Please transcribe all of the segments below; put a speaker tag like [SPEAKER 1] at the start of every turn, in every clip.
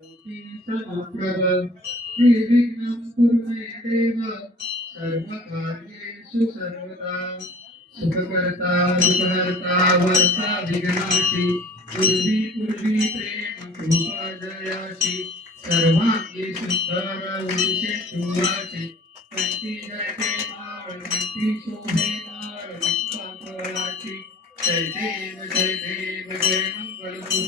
[SPEAKER 1] श्रीविघ्नं कुरु मे देव सर्वकार्येषु सर्वदा सुखकर्ता दुःखहर्ता वर्ता विघ्नाशी पूर्वी पूर्वी प्रेम कृपा जयाशी सर्वांगी सुंदर उषे तुवाची कंठी जयते माळ कंठी शोभे माळ विश्वाकराची जय देव जय देव जय मंगलमूर्ती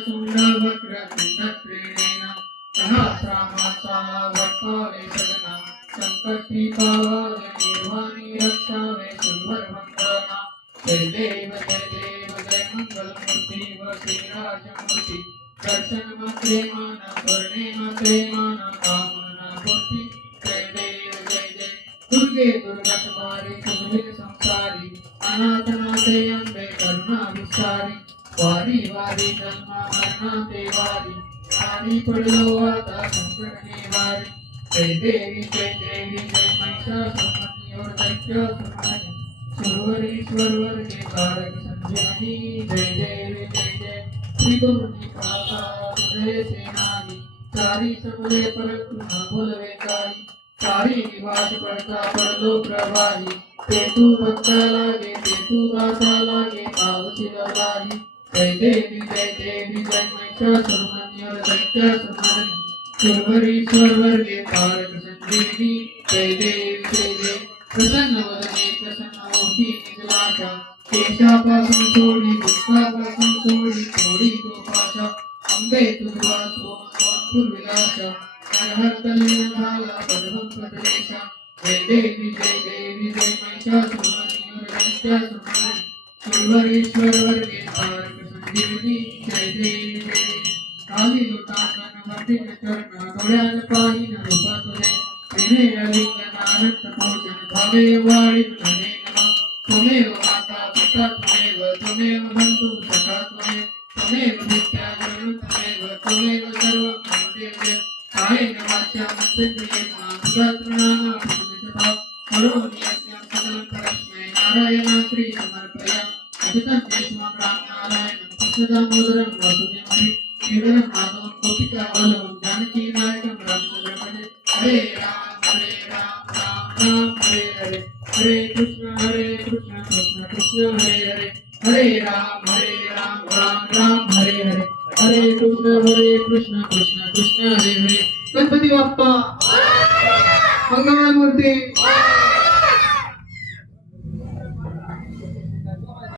[SPEAKER 1] सरळ सुंड वक्र कुंड त्रिनेना सहस्रामाचा वक्कावे सदना संकटी पावावे निर्वाणी रक्षावे सुरवर जय देव जय देव जय मंगलमूर्ती व श्रीराजमूर्ती दर्शन मात्रे मान स्वर्णे मात्रे मान कामना पूर्ती जय देव जय जय दुर्गे दुर्गा कुमारी सुमित संसारी अनाथनाथे अंबे करुणा विस्तारी वारी वारी जन्म मरणाते वारी आरी पडलो आता संकट निवारी जय देवी जय देवी जय महिषासुरमर्दिनी और दैत्यासुरमर्दिनी सुरवरीश्वर वर्गे कारक संजीवनी जय देवी जय जय श्री गुरु निपाता तुझे सेनानी सारी समले परंतु न बोलवे काही सारी निवास पडता पडलो प्रवाही ते तू भक्ता लागे ते तू दासा लागे पावशील लागी जय देवी जय देवी जय महिषासुरमर्दिनी दैत्यासुरमर्दिनी सुरवरीश्वर वर्गे कारक संजीवनी जय देवी जय देव प्रसन्न वदने प्रसन्न होती निजलाशा केशापासून सोडी दुःखापासून सोडी थोडी गोपाशा अंबे तुझा सोन सोनपूर विलाशा हरतलीन झाला पद्मम पदरेशा जय देवी जय देवी जय महिषासुरमर्दिनी दैत्यासुरमर्दिनी सुरवरेश्वर वर्गे तारक संजीवनी जय देवी जय देवी काली लोटांगण वटिन चरण डोळ्यान पाहिन रूपा तुझे तेने लिंगन अनंत भोजन भवे वाळी तुझे नमः त्वमेव माता पिता त्वमेव त्वमेव बन्धु सखा त्वमेव त्वमेव विद्या त्वमेव त्वमेव सर्वं मम देव कायेन वाचा मनसेन्द्रियेण सुगात्रनाम पुरुषता करोमि यज्ञं सकलं परस्मै नारायणात्रि समर्पयामि अजतं देशमं रामनारायणं అక్షదామోదరం వసుదేవని కేవలం మాధవం కోటి కావలం జానకి నాయకం రామచంద్రమణి హరే రామ హరే రామ రామ రామ హరే హరే హరే కృష్ణ హరే కృష్ణ కృష్ణ కృష్ణ హరే హరే హరే రామ హరే రామ రామ రామ హరే హరే హరే కృష్ణ హరే కృష్ణ కృష్ణ కృష్ణ హరే హరే गणपती बाप्पा मंगळमूर्ती